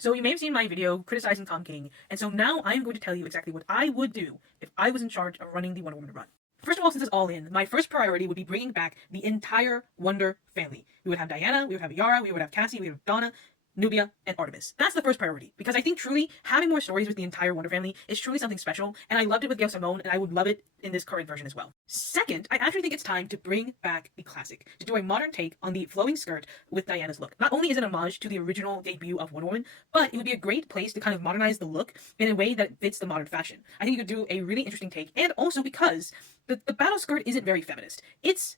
So you may have seen my video criticizing Tom King, and so now I'm going to tell you exactly what I would do if I was in charge of running the Wonder Woman run. First of all, since it's all in, my first priority would be bringing back the entire Wonder family. We would have Diana, we would have Yara, we would have Cassie, we would have Donna, Nubia, and Artemis. That's the first priority, because I think truly having more stories with the entire Wonder family is truly something special, and I loved it with Gail Simone, and I would love it in this current version as well. Second, I actually think it's time to bring back the classic, to do a modern take on the flowing skirt with Diana's look. Not only is it an homage to the original debut of Wonder Woman, but it would be a great place to kind of modernize the look in a way that fits the modern fashion. I think you could do a really interesting take, and also because the battle skirt isn't very feminist. It's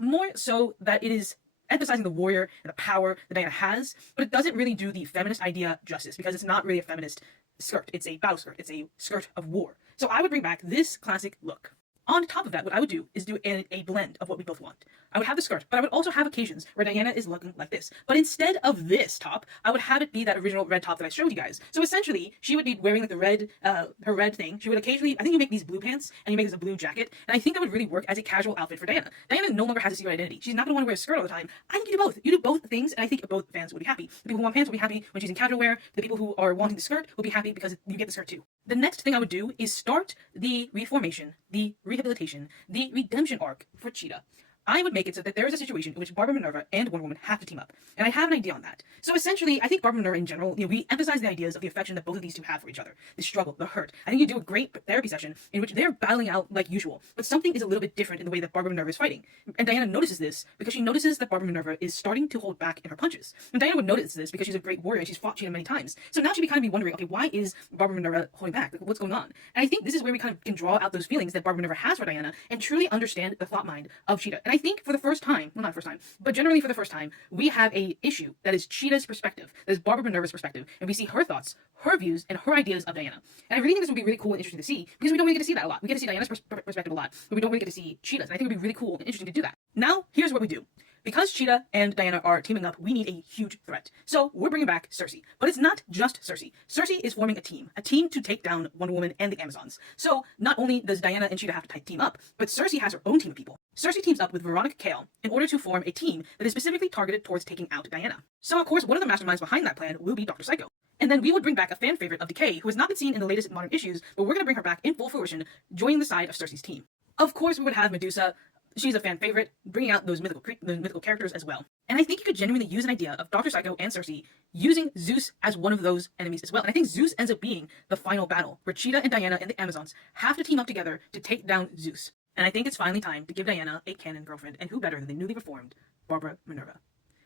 more so that it is emphasizing the warrior and the power that Diana has, but it doesn't really do the feminist idea justice, because it's not really a feminist skirt. It's a battle skirt. It's a skirt of war. So I would bring back this classic look. On top of that, what I would do is do a blend of what we both want. I would have the skirt, but I would also have occasions where Diana is looking like this. But instead of this top, I would have it be that original red top that I showed you guys. So essentially, she would be wearing like the red, her red thing. She would occasionally, I think you make these blue pants, and you make this a blue jacket, and I think that would really work as a casual outfit for Diana. Diana no longer has a secret identity. She's not going to want to wear a skirt all the time. I think you do both. You do both things, and I think both fans would be happy. The people who want pants will be happy when she's in casual wear. The people who are wanting the skirt will be happy because you get the skirt too. The next thing I would do is start the reformation, the rehabilitation, the redemption arc for Cheetah. I would make it so that there is a situation in which Barbara Minerva and Wonder Woman have to team up. And I have an idea on that. So essentially, I think Barbara Minerva in general, we emphasize the ideas of the affection that both of these two have for each other. The struggle, the hurt. I think you do a great therapy session in which they're battling out like usual, but something is a little bit different in the way that Barbara Minerva is fighting. And Diana notices this because she notices that Barbara Minerva is starting to hold back in her punches. And Diana would notice this because she's a great warrior and she's fought Cheetah many times. So now she'd be kind of be wondering, okay, why is Barbara Minerva holding back? Like, what's going on? And I think this is where we kind of can draw out those feelings that Barbara Minerva has for Diana and truly understand the thought mind of Cheetah. And I think for the first time, well, not first time, but generally for the first time, we have a issue that is Cheetah's perspective, that is Barbara Minerva's perspective, and we see her thoughts, her views, and her ideas of Diana. And I really think this would be really cool and interesting to see, because we don't really get to see that a lot. We get to see Diana's perspective a lot, but we don't really get to see Cheetah's, and I think it would be really cool and interesting to do that. Now, here's what we do. Because Cheetah and Diana are teaming up, we need a huge threat. So we're bringing back Sersi. But it's not just Sersi. Sersi is forming a team to take down Wonder Woman and the Amazons. So not only does Diana and Cheetah have to team up, but Sersi has her own team of people. Sersi teams up with Veronica Cale in order to form a team that is specifically targeted towards taking out Diana. So of course, one of the masterminds behind that plan will be Dr. Psycho. And then we would bring back a fan favorite of Decay, who has not been seen in the latest modern issues, but we're going to bring her back in full fruition, joining the side of Sersi's team. Of course, we would have Medusa. She's a fan favorite, bringing out those mythical characters as well. And I think you could genuinely use an idea of Dr. Psycho and Sersi using Zeus as one of those enemies as well. And I think Zeus ends up being the final battle, where Cheetah and Diana and the Amazons have to team up together to take down Zeus. And I think it's finally time to give Diana a canon girlfriend, and who better than the newly reformed Barbara Minerva.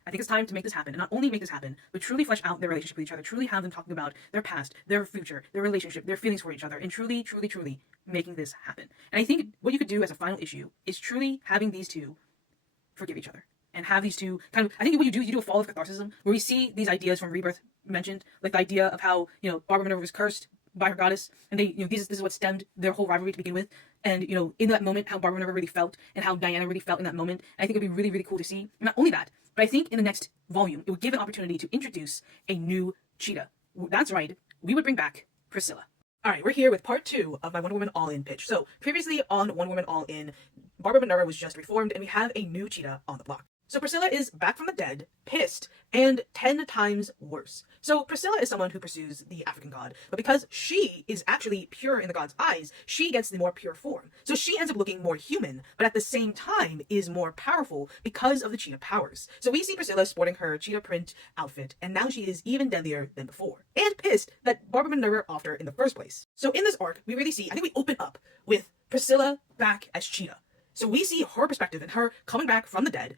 I think it's time to make this happen, and not only make this happen, but truly flesh out their relationship with each other, truly have them talking about their past, their future, their relationship, their feelings for each other, and truly, truly, truly making this happen. And I think what you could do as a final issue is truly having these two forgive each other. And have these two kind of, I think what you do a fall of catharsis, where we see these ideas from Rebirth mentioned, like the idea of how, Barbara Minerva was cursed by her goddess, and they, this is what stemmed their whole rivalry to begin with. And, in that moment, how Barbara Minerva really felt, and how Diana really felt in that moment. And I think it'd be really, really cool to see. And not only that, but I think in the next volume, it would give an opportunity to introduce a new Cheetah. That's right, we would bring back Priscilla. Alright, we're here with part 2 of my Wonder Woman All-In pitch. So, previously on Wonder Woman All-In, Barbara Minerva was just reformed, and we have a new Cheetah on the block. So Priscilla is back from the dead, pissed, and 10 times worse. So Priscilla is someone who pursues the African god, but because she is actually pure in the god's eyes, she gets the more pure form. So she ends up looking more human, but at the same time is more powerful because of the Cheetah powers. So we see Priscilla sporting her Cheetah print outfit, and now she is even deadlier than before. And pissed that Barbara Minerva offed her in the first place. So in this arc, we really see, I think we open up with Priscilla back as Cheetah. So we see her perspective and her coming back from the dead,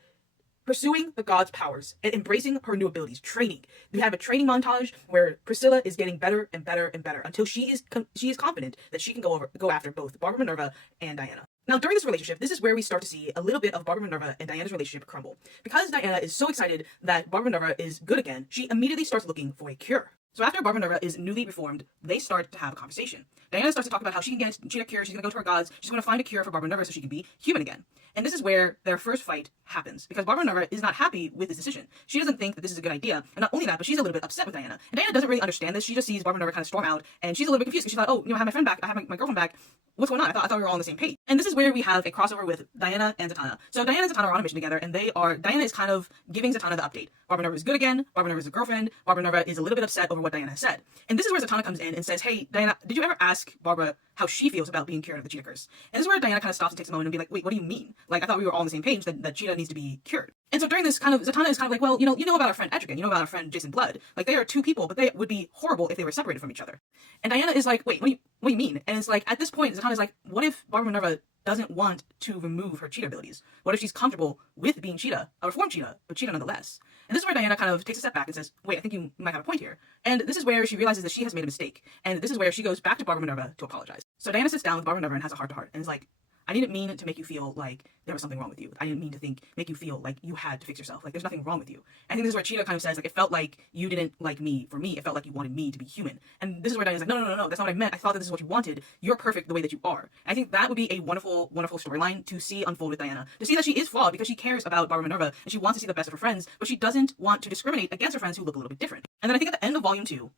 pursuing the god's powers and embracing her new abilities, training. We have a training montage where Priscilla is getting better and better and better until she is confident that she can go after both Barbara Minerva and Diana. Now, during this relationship, this is where we start to see a little bit of Barbara Minerva and Diana's relationship crumble. Because Diana is so excited that Barbara Minerva is good again, she immediately starts looking for a cure. So after Barbara Minerva is newly reformed, they start to have a conversation. Diana starts to talk about how she can get Cheetah cure, she's going to go to her gods, she's going to find a cure for Barbara Minerva so she can be human again. And this is where their first fight happens, because Barbara Minerva is not happy with this decision. She doesn't think that this is a good idea, and not only that, but she's a little bit upset with Diana. And Diana doesn't really understand this, she just sees Barbara Minerva kind of storm out, and she's a little bit confused, because she's like, oh, I have my friend back, I have my girlfriend back, what's going on? I thought we were all on the same page. And this is where we have a crossover with Diana and Zatanna. So Diana and Zatanna are on a mission together, and Diana is kind of giving Zatanna the update. Barbara Nerva is good again. Barbara Nerva is a girlfriend. Barbara Nerva is a little bit upset over what Diana has said. And this is where Zatanna comes in and says, hey, Diana, did you ever ask Barbara how she feels about being cured of the cheetah curse? And this is where Diana kind of stops and takes a moment and be like, wait, what do you mean? Like, I thought we were all on the same page that cheetah needs to be cured. And so during this Zatanna is kind of like, well, you know about our friend Etrigan, you know about our friend Jason Blood. Like, they are two people, but they would be horrible if they were separated from each other. And Diana is like, wait, what do you mean? And it's like, at this point, Zatanna is like, what if Barbara Minerva doesn't want to remove her cheetah abilities? What if she's comfortable with being cheetah, a reformed cheetah, but cheetah nonetheless? And this is where Diana kind of takes a step back and says, wait, I think you might have a point here. And this is where she realizes that she has made a mistake. And this is where she goes back to Barbara Minerva to apologize. So Diana sits down with Barbara Minerva and has a heart-to-heart and is like, I didn't mean to make you feel like there was something wrong with you. I didn't mean to make you feel like you had to fix yourself. Like, there's nothing wrong with you. I think this is where Cheetah kind of says, like, it felt like you didn't like me for me. It felt like you wanted me to be human. And this is where Diana's like, no, that's not what I meant. I thought that this is what you wanted. You're perfect the way that you are. I think that would be a wonderful, wonderful storyline to see unfold with Diana. To see that she is flawed because she cares about Barbara Minerva and she wants to see the best of her friends, but she doesn't want to discriminate against her friends who look a little bit different. And then I think at the end of Volume 2,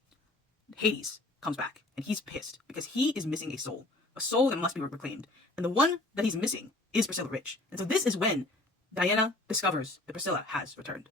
Hades comes back and he's pissed because he is missing a soul that must be reclaimed. And the one that he's missing is Priscilla Rich. And so this is when Diana discovers that Priscilla has returned.